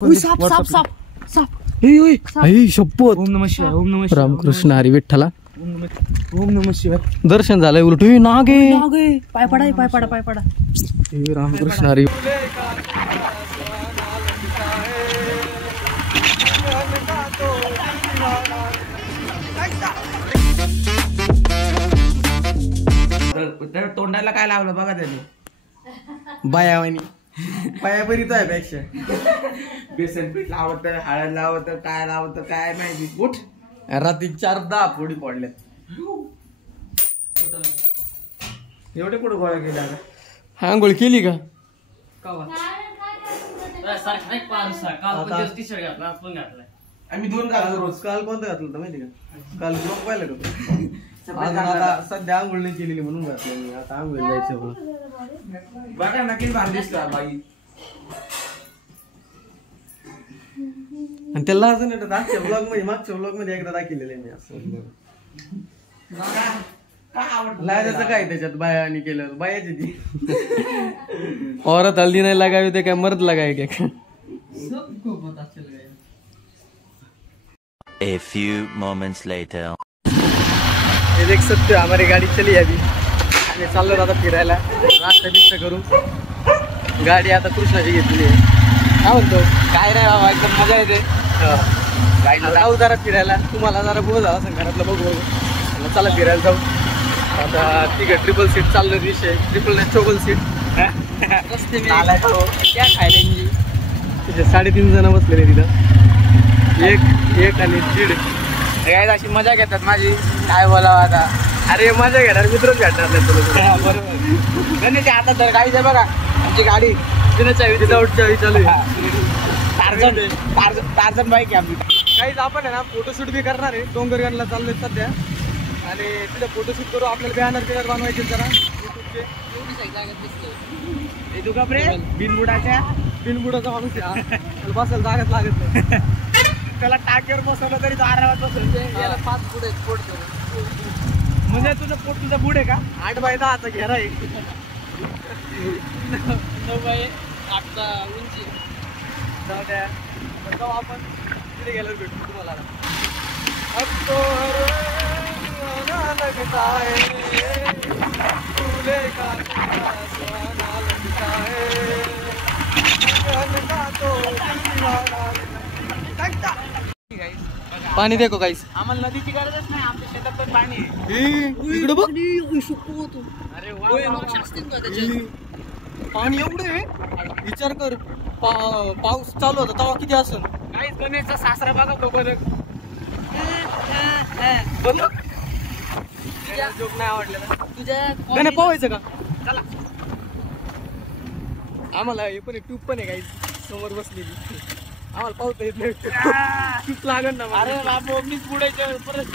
साप साप साप साप शपथ. ओम नमः शिवाय. ओम नमः शिवाय. रामकृष्ण हरी विठ्ठला. ओम नमः शिवाय. दर्शन झालंय उलट नागे. पाय पडा पाय पडा पाय पडा. रामकृष्ण हरी. तोंडाला काय लावलं बघा त्याने. बायावानी बाया बरी तो आहे पेक्षा. बेसन पीठ लावत, हळद लावत, काय लावत काय माहिती. उठ. रात्री 4-10 फोडी पडल्यात. एवढे कुठं गोळा केला. आंघोळ केली का? आम्ही 2 घालतो रोज. काल कोणतं घातलं होतं माहिती का? काल ब्लॉक पाहिलं का? आता सध्या आंघोळ नाही केलेली म्हणून घातलं मी. आता आंघोळ जायचं मला. बघा नक्कीच भारी दिसला बाई. आणि त्याला अजून मागच्या ब्लॉग मध्ये एकदा दाखवलेलं आहे मी असं. काय आवडतं लाजायचं काय त्याच्यात बायानी केलं बायाची ती. औरत हल्दी नहीं लगावी तो क्या मर्द लगाए क्या? सबको पता चल गया. A few moments later. ये देख सकते हो हमारी गाड़ी चली अभी. आम्ही चाललो आता फिरायला नाश्ता बिष्टा करून. गाडी आता कृष्णाची घेतली आहे. काय म्हणतो? काय नाही बाबा एकदम मजा येते. आता जाऊ जरा फिरायला. तुम्हाला जरा बोल झाला असं घरातलं बघू. चला फिरायला जाऊ. आता ठीक आहे. 3 सीट चाललो विषय. 4 सीट रस्ते में आलाय तो. क्या खायला. तिथे 3.5 जण बसलेले तिथं. एक आणि 1.5. काय अशी मजा घेतात माझी. काय बोलावं आता. अरे मजा घेणार मित्रच भेटणार नाही तुला. बरोबर. गणेशच्या हातात तर गाडी आहे बघा. आमची गाडी विदाउट चावी चालू आहे. टार्झन बाईक आहे आमची. काहीच आपण आहे ना फोटोशूट बी करणार आहे. डोंगरगणला चाललोय सध्या. आणि तिथे फोटोशूट करू. आपल्याला बॅनर बनवायचे जरा युट्यूबचे. हे तू कपडे बिनबुडाच्या बिनबुडाचा माणूस आहे. त्याला बसायला जागाच लागत नाही. त्याला टाकीवर बसवलं तरी तो आरामात बसेल. याला 5 फूट आहे पोट करून. म्हणजे तुझं पोट तुझं बुड आहे का. 8x10 घेरा आहे. 9x8 उंची. जाऊ द्या. जाऊ आपण तिथे गेल्यावर भेटू तुम्हाला. अब तो रोना लगता है फूले का सुहाना लगता है का तो दीवाना लगता. पाणी देखो गाइस. आम्हाला नदीची गरजच नाही. आमच्या शेतात पण पाणी आहे. इकडे बघ. अरे वा. पाणी एवढं आहे. विचार कर. पाऊस चालू होता तेव्हा किती असेल. काहीच गणेशचा सासरा बघा बघ. जोक नाही आवडलेला. तुझ्या गणे पोहायचं का? चला. आम्हाला हे पण ट्यूब पण आहे काही समोर बसलेली. आम्हाला पावता येत नाही. ट्यूब लागेल ना. अरे बाबू मीच बुडायच्या परत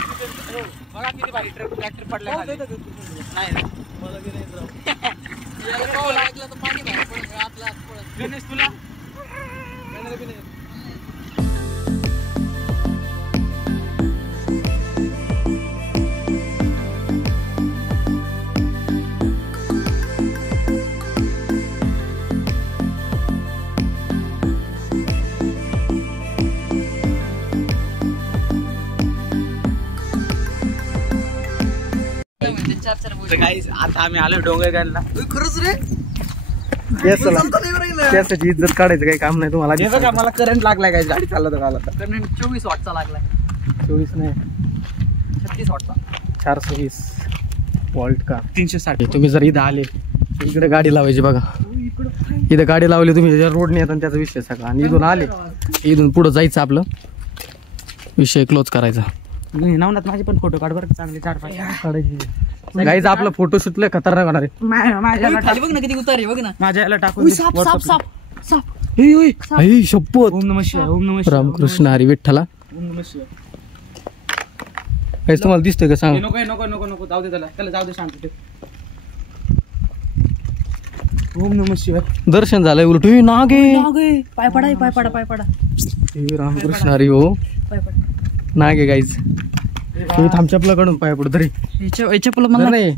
बघा किती भारी ट्रॅक्टर पडला. नाही मला बी नाही राव. लागलं तर पाणी बाहेर पडत. आपला गणेश तुला गण्याला बी नाही. आता आम्ही आलो डोंगरगडला. खरंच रे. त्यासाठी इज्जत काढायचं काही काम नाही तुम्हाला. हे बघा मला करंट लागलाय काय. गाडी चालत काल आता. करंट 24 वॉटचा लागलाय. 24 नाही 36 वॉटचा. 420 वोल्ट का 360. तुम्ही जर इथं आले इकडे गाडी लावायची बघा. इथं गाडी लावली तुम्ही रोडने येतात त्याचा विषय सगळा. आणि इथून आले इथून पुढं जायचं आपलं. विषय क्लोज करायचा. नवनाथ माझे पण फोटो काढ बरं चांगले 4-5 काढायची. गाईज आपलं फोटोशूट लय खतरनाक होणार आहे. माझ्या बघ ना किती उतार आहे. बघ ना माझ्या याला टाकून. साप साप साप साप. शपथ. ओम नमः शिवाय. ओम नमः शिवाय. रामकृष्ण हरी विठ्ठला. ओम नमः शिवाय. काहीच तुम्हाला दिसतंय का सांग. नको नको नको नको जाऊ दे. त्याला जाऊ दे शांत. ओम नमः शिवाय. दर्शन झालंय उलट नागे. पाय पडा पाय पडा पाय पडा. रामकृष्ण हरी हो. पाय पडा. नागे गाईज. तुम्ही थांबच्या आपल्याकडून पाय पडू तरी याच्या मला नाही.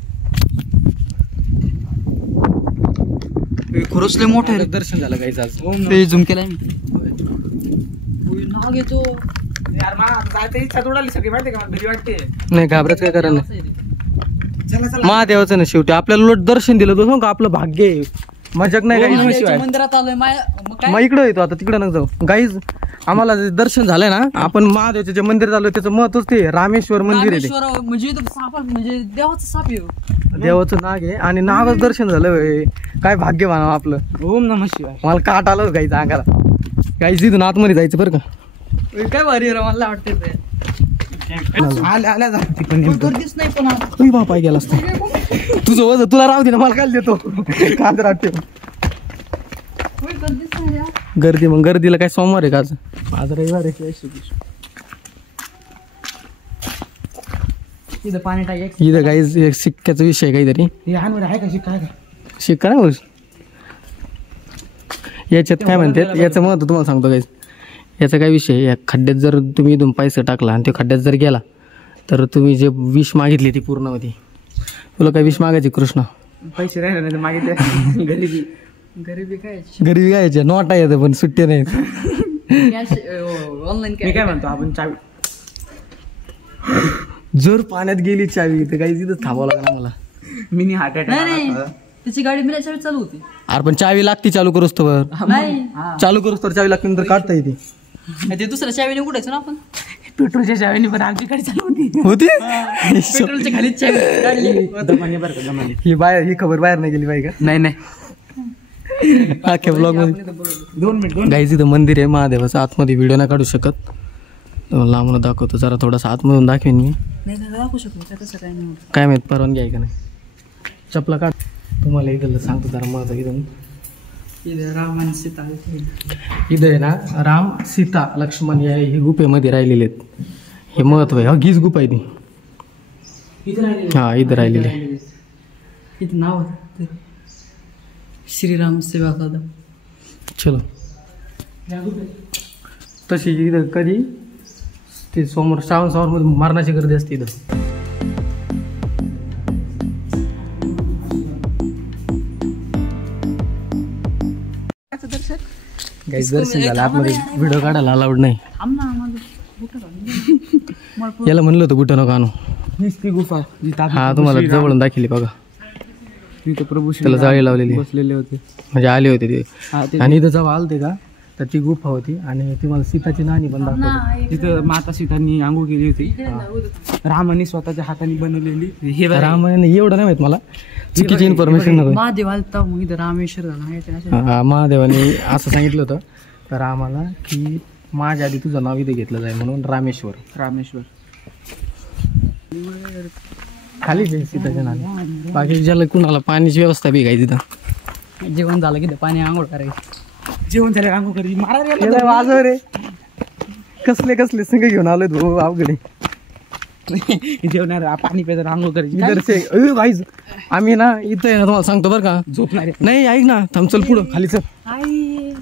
खरंच लय मोठं आहे. दर्शन झालं काहीच आज. ते झूम केलाय मी. नाग येतो यार मला जायचं इच्छा तोडाली सगळी माहिती का, मला भीती वाटते. नाही घाबरायचं काय कारण नाही. चला चला. महादेवाचं ना शेवटी आपल्याला उलट दर्शन दिलं तो का आपलं भाग्य आहे. मजाक नाही काही. महादेवाच्या मंदिरात आलोय मग काय मग इकडं येतो आता तिकडं नका जाऊ गाईज. आम्हाला जे दर्शन झालंय ना, आपण महादेवाच्या जे मंदिर झालं त्याचं महत्वच ते रामेश्वर मंदिर आहे. ते रामेश्वर म्हणजे इथं साप म्हणजे देवाचं साप आहे. देवाचं नाग आहे आणि नागच दर्शन झालं होय. काय भाग्य म्हणावं आपलं. ओम नमः शिवाय. मला काट आलं गाईच अंगाला. गाईच इथून आतमध्ये जायचं बरं का. काय भारी आहे मला वाटतं ते. आल्या जाती पण गर्दीच नाही पण आता. तुझी बापाय गेला असता. तुझं वजन तुला राहू दे ना, मला काय देतो कांदा ठेव. होय, गर्दीच नाही रे. गर्दी मग गर्दीला काय सोमवार आहे का आज? आज रविवार आहे. इथं पाणी टाकायचं. इथं गाईज एक सिक्क्याचा विषय आहे काहीतरी. हे हानवर आहे का शिकाय का? शिक्का नाही बोल. याच्यात काय म्हणतात, याचं महत्व तुम्हाला सांगतो गाईज. याचा काय विषय, या खड्ड्यात जर तुम्ही इथून पैसे टाकला आणि त्या खड्ड्यात जर गेला तर तुम्ही जे विष मागितली ती पूर्ण होती. तुला काय विष मागायची कृष्ण? पैसे राहिले नाही तर मागितले. गरिबी. गरिबी काय घरी गायच्या नोटा येतं पण सुट्ट्या नाहीत. कॅश ऑनलाईन मी काय म्हणतो, आपण चावी जर पाण्यात गेली चावी तर काही तिथं थांबावं लागणार मला. मिनी हार्ट नाही नाही अटॅक. त्याची गाडी मिळायच्या चालू होती. अरे पण चावी लागती चालू करूस तर. नाही चालू करूस तर चावी लागते, नंतर काढता येते. ते दुसऱ्या चावीने उघडायचं ना आपण. पेट्रोलच्या चावीने पण आमची गाडी चालू होती. होती पेट्रोलच्या खालीच चावी काढली. दमाने बरं का, दमाने. ही खबर बाहेर नाही गेली पाहिजे नाही नाही. का अख्ख्या ब्लॉग मध्ये. 2 मिनिट. गाईज इथं मंदिर आहे महादेवाचं. आतमध्ये व्हिडिओ नाही काढू शकत, लांबून दाखवतो. जरा थोडासा आतमधून दाखवेन मी. नाही दाखवू शकतो काय, तसं काय नाही होत. काय माहित परवानगी आहे का नाही. चपला काढ. तुम्हाला इथलं सांगतो जरा महत्व. इथून इथं राम आणि सीता. इथं आहे ना राम सीता लक्ष्मण या ही गुफेमध्ये राहिलेले आहेत. हे महत्व आहे. हीच गुफा आहे ती. हा इथं राहिलेली आहे. इथं नाव होतं श्रीराम सेवा दादा. चलो. तशी इथं कधी ते समोर श्रावण मध्ये मरणाची गर्दी असते इथं. काही दर्शन झालं. आतमध्ये व्हिडिओ काढायला अलाउड नाही. याला म्हणलं होतं बुटं नको आणू. हीच ती गुफा जिथं हा तुम्हाला जवळून दाखवली बघा. तिथं प्रभू त्याला जाळी लावलेली बसलेले होते. म्हणजे आले होते ते. हा, ते आणि इथं जेव्हा आलते का तर ती गुफा होती आणि तुम्हाला सीताची नाणी पण दाखवते. तिथं माता सीतांनी आंघोळ केली होती. रामाने स्वतःच्या हाताने बनवलेली. हे बघा. रामायण एवढं नाही माहित मला, चुकीची इन्फॉर्मेशन नको. महादेव आलता मग इथं रामेश्वर झाला. हा, महादेवाने असं सांगितलं होतं तर आम्हाला की माझ्या आधी तुझं नाव इथे घेतलं जाईल म्हणून रामेश्वर. रामेश्वर खालीच आहे सीताच्या नाणी. बाकी ज्याला कुणाला पाण्याची व्यवस्था बी काय तिथं. जेवण झालं की पाणी आंघोळ करायची. जेवण झालं आंघोळ करायची. मारा याला वाजव रे. कसले कसले संघ घेऊन आलोय भाऊ अवघडे. जेवणार पाणी प्यायचं आंघोळ करायची. इधर भाईज आम्ही ना इथं आहे ना तुम्हाला सांगतो बरं का. झोपणार नाही ऐक ना थांब चल पुढं खाली चल.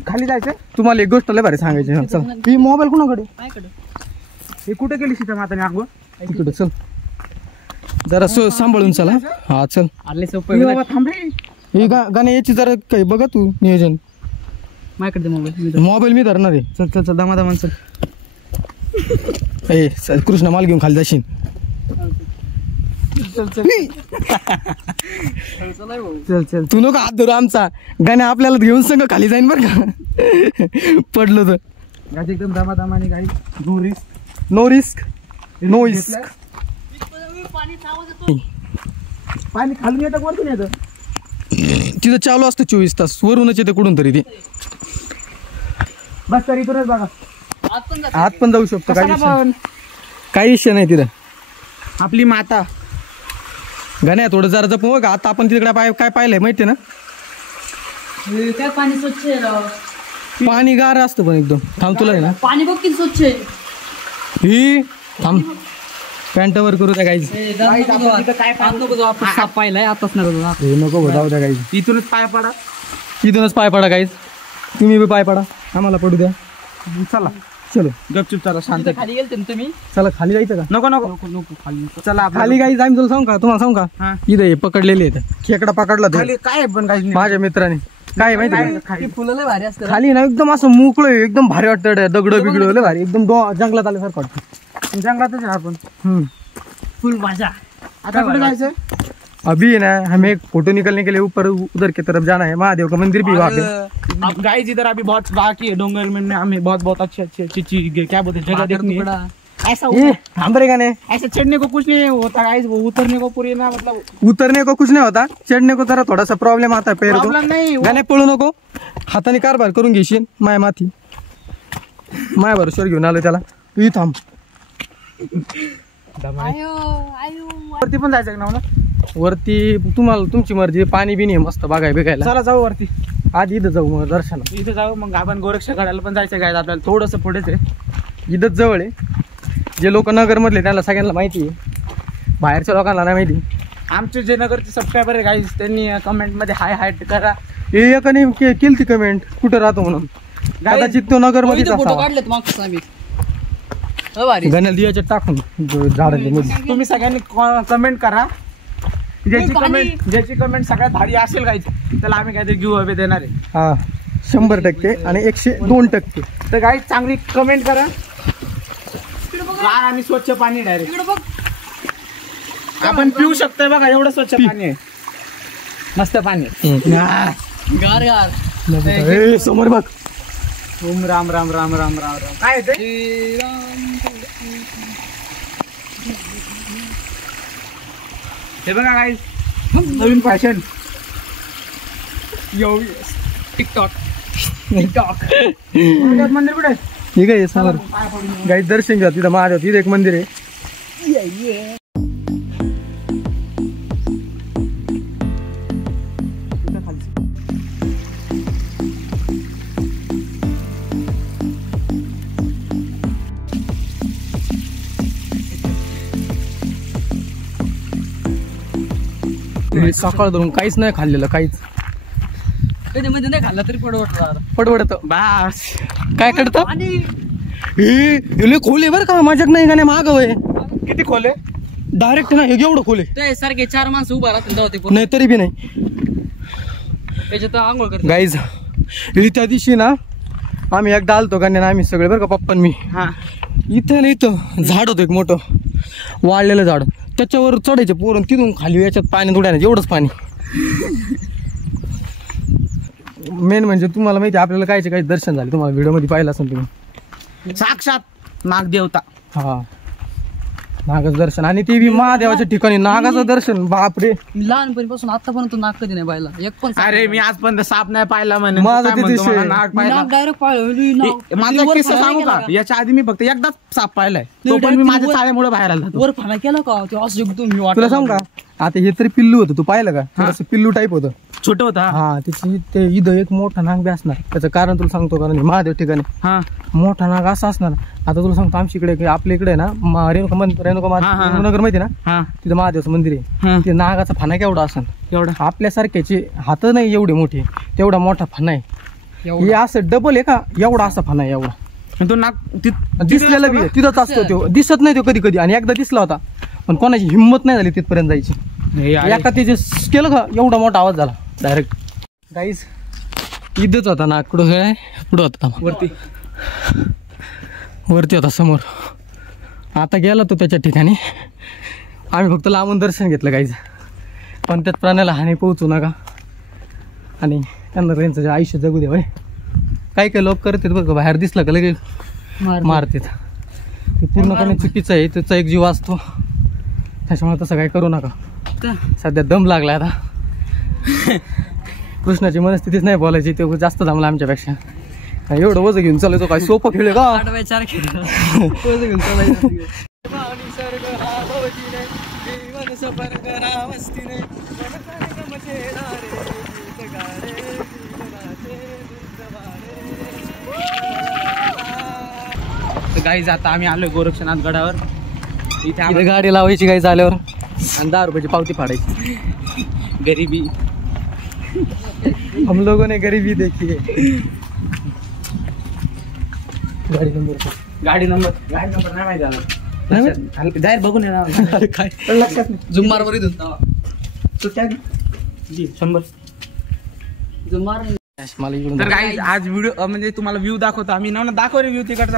खाली जायचं. तुम्हाला एक गोष्ट लय भारी सांगायची. चल ही मोबाईल कुणाकडे. हे कुठे गेली सीता माताने आंघोळ. तिकडे चल जरा सांभाळून चला. हा चल. आले सोपं बाबा थांबे. ही गाणे याची जरा काही बघा तू नियोजन. माझ्याकडे मोबाईल. मोबाईल मी धरणार आहे. चल चल चल दमा दमा चल. ए चल कृष्ण माल घेऊन खाली जाशील. चल चल चल चल. तू नको हात धरू आमचा. गाणे आपल्याला घेऊन संग खाली जाईन बरं का पडलो तर. गाडी एकदम दमा दमाने गाडी. No risk no risk. पाणी खालून येतं वरतून येतं. तिथं चालू असतं 24 तास. वरूनच येते कुठून तरी ते. बस तरी इथूनच बघा. आत पण जाऊ शकतो. काही विषय नाही तिथं. आपली माता गाण्या थोडं जरा जपून बघा. आता आपण तिकडे काय पाहिलंय माहिती ना. काय पाणी स्वच्छ आहे राव. पाणी गार असतं पण एकदम. थांब तुला आहे ना पाणी बघ किती स्वच्छ आहे. ही थांब पॅन्ट वर करू द्या गाईज. आपण साप पाहिलाय आताच नाही. हे नको जाऊ द्या गाईज. इथूनच पाय पडा. इथूनच पाय पडा गाईज. तुम्ही बी पाय पडा. आम्हाला पडू द्या. चला चलो गपचूप चला शांत. खाली गेलते ना तुम्ही. चला खाली जायचं का. नको नको नको खाली चला. खाली गाईज आम्ही तुला सांगू का तुम्हाला सांगू का. हा. इथं हे पकडलेले आहेत. खेकडा पकडला तो खाली काय पण काही माझ्या मित्राने. काय माहिती का? ती फुलं लय भारी असतात. खाली ना एकदम असं मोकळं आहे, एकदम भारी वाटतं. दगड बिगड लय भारी, एकदम जंगलात आल्यासारखं वाटतं. जंगलातच आहे आपण. फुल माझा. आता कुठे जायचं? अभी है ना हमें एक फोटो निकलने के लिए ऊपर उधर की तरफ जाना है. महादेव का मंदिर भी वहाँ पे. गाइस इधर अभी बहुत बाकी है डोंगर में हमें बहुत अच्छी चीज क्या बोलते हैं जगह देखनी है. ऐसा थांब रे गाने. ऐसे चढ़ने को कुछ नहीं होता गाइस, वो उतरने को पूरी ना मतलब उतरने को कुछ नहीं होता, चढ़ने को जरा थोड़ा सा प्रॉब्लम आता है पैर को. प्रॉब्लम नहीं. गाणे पळू नको, हाताने कारभार करून घेशील. माय माथी माय भरोश्यावर घेऊन आलो त्याला. तू थांब. वरती पण जायचं ना मला. वरती तुम्हाला तुमची मर्जी. पाणी बिनी आहे मस्त बघाय बघायला. चला जाऊ वरती. आधी इथं जाऊ मग दर्शनाला. इथे जाऊ मग आपण गोरक्षगडाला पण जायचं गाइस आपल्याला. थोडंसं पुढेच आहे. इथंच जवळ आहे. जे लोक नगर मधले त्यांना सगळ्यांना माहिती आहे, बाहेरच्या लोकांना नाही माहिती. आमचे जे नगरचे सबस्क्रायबर आहे गाइस त्यांनी कमेंट मध्ये हाय करा. एकाने केली ती कमेंट कुठं राहतो म्हणून. कदाचित तो नगर मध्ये फोटो काढलेत मागच आम्ही. लय भारी. गणल दियाच्यात टाकून झाडांच्या मध्ये. तुम्ही सगळ्यांनी कमेंट करा. ज्याची कमेंट सगळ्यात भारी असेल गाइस त्याला आम्ही काहीतरी गिव्ह अवे देणार आहे. हा 100% आणि 102%. तर गाइस चांगली कमेंट करा. आणि स्वच्छ पाणी डायरेक्ट आपण पिऊ शकतोय बघा. एवढं स्वच्छ पाणी आहे. मस्त पाणी. गार गार. ए, समोर बघ. ओम राम राम राम राम राम राम. काय ते हे बघा गाइस नवीन फॅशन. टिकटॉक. मंदिर कुठे आहे? ठीक आहे समोर गाईड दर्शन घ्या. तिथं महादेव तिथं एक मंदिर आहे. सकाळ धरून काहीच नाही खाल्लेलं, काहीच. कधी मध्ये नाही खाल्ला तरी पडवट पडवडत बस. काय करतं. हे खोले बरं का. माझ्याक नाही गाणे माग आहे. किती खोले? डायरेक्ट ना हे एवढं खोले. ते सारखे 4 माणसं उभा राहतील तेव्हा ते नाही तरी बी नाही. त्याच्यात आंघोळ करतात गाईज त्या दिवशी ना आम्ही एकदा आलतो गाण्यानं आम्ही सगळे बरं का, पप्पा मी. हा इथं ना इथं झाड होतं एक मोठं वाळलेलं झाड. त्याच्यावर चढायचे पोरण. तिथून खाली याच्यात पाणी उडायचं एवढंच पाणी. मेन म्हणजे तुम्हाला माहिती आपल्याला कायचे काही दर्शन झाले. तुम्हाला व्हिडिओ मध्ये पाहिलं असेल तुम्ही. साक्षात नागदेवता. हा नागाचं दर्शन. आणि ते बी महादेवाच्या ठिकाणी नागाचं दर्शन. बापरे. मी लहानपणीपासून आतापर्यंत नाग कधी नाही पाहिला. एक पण अरे मी आजपर्यंत साप नाही पाहिला म्हणे. माझं काय ते म्हणतो दिसतंय. मला नाग पाहिला. डायरेक्ट पाहिलं. माझा किस्सा सांगू का? याच्या आधी मी फक्त एकदाच साप पाहिलाय. तो पण मी माझ्या चाळ्यामुळे बाहेर आला होतो. वर फाना केला का ते असं एकदम मी तुला सांग का आता हे तरी पिल्लू होतं. तू पाहिलं का? थोडंसं पिल्लू टाईप होतं. छोटं होता. हा त्याची ते इथं एक मोठा नाग बी असणार. त्याचं कारण तुला सांगतो. कारण हे महादेव ठिकाणी हा मोठा नाग असा असणार. आता तुला सांगतो आमच्या इकडे आपल्या इकडे ना रेणुका नगर माहिती ना, हा तिथं महादेवचं मंदिर आहे. ते नागाचा फाना केवढा असेल. एवढा आपल्यासारख्याचे हात नाही एवढे मोठे, तेवढा मोठा फाना आहे. हे असं डबल आहे का एवढा असा फाना आहे एवढा. तो नाग दिसलेला बी आहे. तिथंच असतो तो. दिसत नाही तो कधी कधी. आणि एकदा दिसला होता पण कोणाची हिंमत नाही झाली तिथपर्यंत जायची. एका त्याचे केलं का एवढा मोठा आवाज झाला डायरेक्ट. गाईज इथंच होता नाग. कुठं हे पुढं होता वरती होता समोर. आता गेला तो त्याच्या ठिकाणी. आम्ही फक्त लांबून दर्शन घेतलं गाईज. पण त्यात प्राण्याला हानी पोहोचू नका आणि त्यांना त्यांचं जे आयुष्य जगू द्या. काही काही लोक करतात बघ, बाहेर दिसलं का लगेच मारतात. ते पूर्णपणे चुकीचं आहे. त्याचा एक जीव असतो. त्याच्यामुळे तसं काही करू नका. सध्या दम लागला आता. कृष्णाची मनस्थितीच नाही बोलायची. ते जास्त जमलं आमच्यापेक्षा. एवढं वजन घेऊन चालायचो काय सोपं खेळ का? 8x4 वजन घेऊन चालायचं. गाईज आता आम्ही आलोय गोरक्षनाथ गडावर. इथे गाडी लावायची गाई झाल्यावर आणि 10 रुपयाची पावती फाडायची. गरीबी. हम लोगों ने गरीबी देखी है. गाडी नंबर नाही माहिती आला. जाहीर बघून येणार काय लक्षात नाही. जुम्मार वर तो क्या 100 जुम्मार मला इकडून तर गाईज आज व्हिडिओ म्हणजे तुम्हाला व्ह्यू दाखवतो आम्ही ना दाखव रे व्ह्यू तिकडचा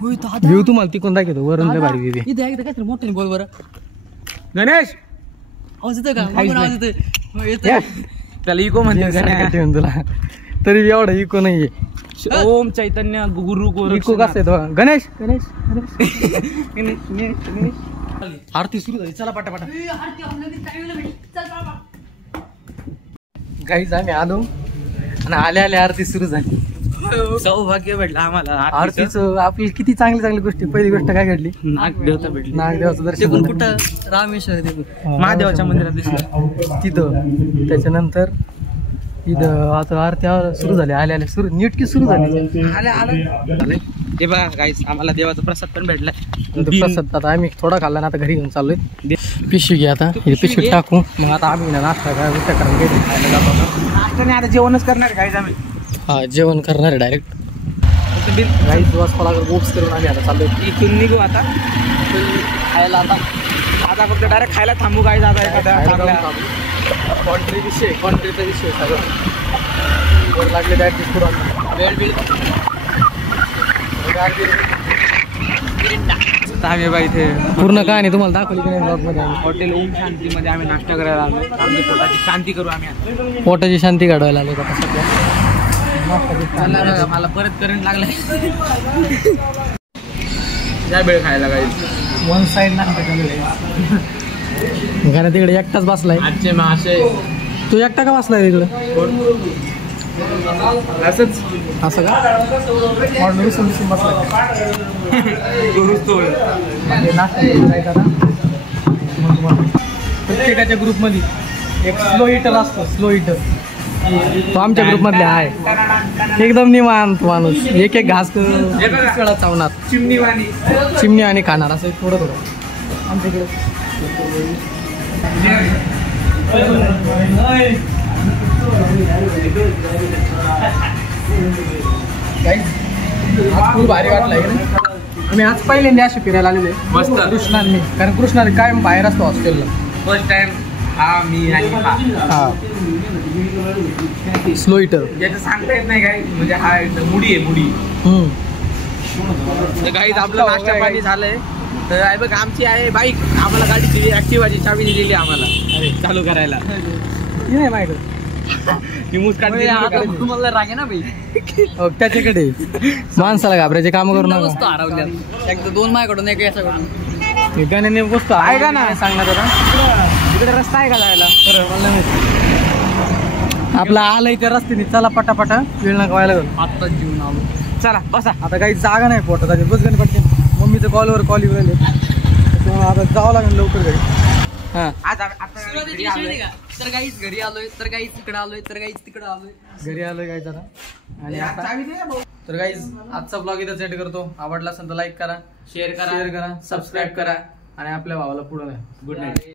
व्ह्यू तुम्हाला तिकडून दाखवतो वरून लय भारी व्ह्यू इथे एकदा काय मोठे बोल बरं गणेश आवाज येतोय का मागून आवाज येतोय हो, येतोय. त्याला इको म्हणते गणेश. तुला तरी एवढा इको नाहीये ओम चैतन्य गुरु गोरक्षनाथ. इको कसं आहे तो? गणेश गणेश गणेश, गणेश, गणेश. आरती सुरू झाली चला पाटापाटा ए, आरती आपल्याला time ला भेटेल. चल, चल, चल. गाईज आम्ही आलो आणि आल्या आल्या आरती सुरू झाली सौभाग्य भेटलं आम्हाला आरतीचं आपली किती चांगली चांगली गोष्टी पहिली गोष्ट काय घडली नाग देवता भेटली नागदेवाचं ते दर्शन पण झालं. कुठं रामेश्वर ते पण. महादेवाच्या मंदिरात दिसलं तिथं त्याच्यानंतर इथं आता आरती सुरू झाली आल्या आल्या सुरू नीटकी सुरू झाली आलं हे बघा गाईस आम्हाला देवाचा प्रसाद पण भेटलाय प्रसाद आता आम्ही थोडा खाल्ला ना आता घरी घेऊन चाललोय पिशवी घ्या आता ही पिशवी टाकू मग आता आम्ही ना नाश्ता काय विचार करून काही खायला जातो आता. नाश्त्याने आता जेवणच करणार गाईस आम्ही हा जेवण करणार आहे डायरेक्ट फक्त बिल गाईज वाजता बोक्स करून आम्ही आता चाललोय इथून निघू आता खायला आता आता फक्त डायरेक्ट खायला थांबू गाईस आता एखाद्या चांगल्या कॉन्ट्री विषय कॉन्ट्रीचा विषय सगळं वर लागले डायरेक्ट डिस्को वेळ बिल आम्ही बघा इथे पूर्ण कहाणी तुम्हाला दाखवली की नाही ब्लॉगमध्ये हॉटेल ओम शांतीमध्ये आम्ही नाश्ता करायला आलो आमच्या पोटाची शांती करू आम्ही आता. पोटाची शांती काढवायला आलो आता सध्या चला ना, मला परत करंट लागलाय त्या वेळ खायला गाईस वन साईड नाश्ता कारण तिकडे एकटाच बसलाय आजचे मासे तू एकटा का बसलाय तिकडे असंच असं का ऑर्डर विसरून बसलाय दुरुस्तोय प्रत्येकाच्या ग्रुपमध्ये एक स्लो हिटर असतो स्लो हिटर तो आमच्या ग्रुपमधले आहे एकदम निवांत माणूस एक एक घास वेळा चावणार चिमणी वाणी चिमणी आणि खाणार असं थोडं थोडं आमच्याकडे आज खूप भारी वाटलं आहे आम्ही आज पहिल्यांदा असे फिरायला आलेले मस्त. कृष्णाने कारण कृष्णा काय बाहेर असतो हॉस्टेलला फर्स्ट टाइम हा मी आणि हा स्लो हिटर याचं सांगता येत नाही काय म्हणजे हा एकदम मुडी आहे मुडी तर काही आपलं नाश्ता पाणी झालंय तर आहे बघ आमची आहे बाईक आम्हाला गाडी दिली ऍक्टिवाची चावी दिलेली आम्हाला चालू करायला नाही माझ्याकडे ती मुस्काट दिली आता करायची. तुम्हाला राग आहे ना बाई त्याच्याकडे माणसाला घाबरायचे काम करू वस्तू नका हरवल्या एक तर दोन माझ्याकडून एक याच्याकडून गाण्याने वस्तू आहे का ना? सांगणार आता तिकडे रस्ता आहे का जायला आपला आलंय त्या रस्त्याने चला पटापटा वेळ नका व्हायला लागेल आत्ताच जीवन आलो चला बसा आता काही जागा नाही पोटात आधी बस गण पटकन मम्मीचं कॉलवर कॉल येऊ राहिले त्यामुळे आता जावं लागेल लवकर घरी हां आज आता घरी आलोय. तर काहीच घरी आलोय तर काहीच तिकडे आलोय तर काहीच तिकडे आलोय घरी आलोय काय जरा आणि आता चावी दे ना भाऊ. तर गाईज आजचा ब्लॉग इथं सेंड करतो आवडला असेल तर लाईक करा शेअर करा सबस्क्राईब करा आणि आपल्या भावाला पुढे गुड नाईट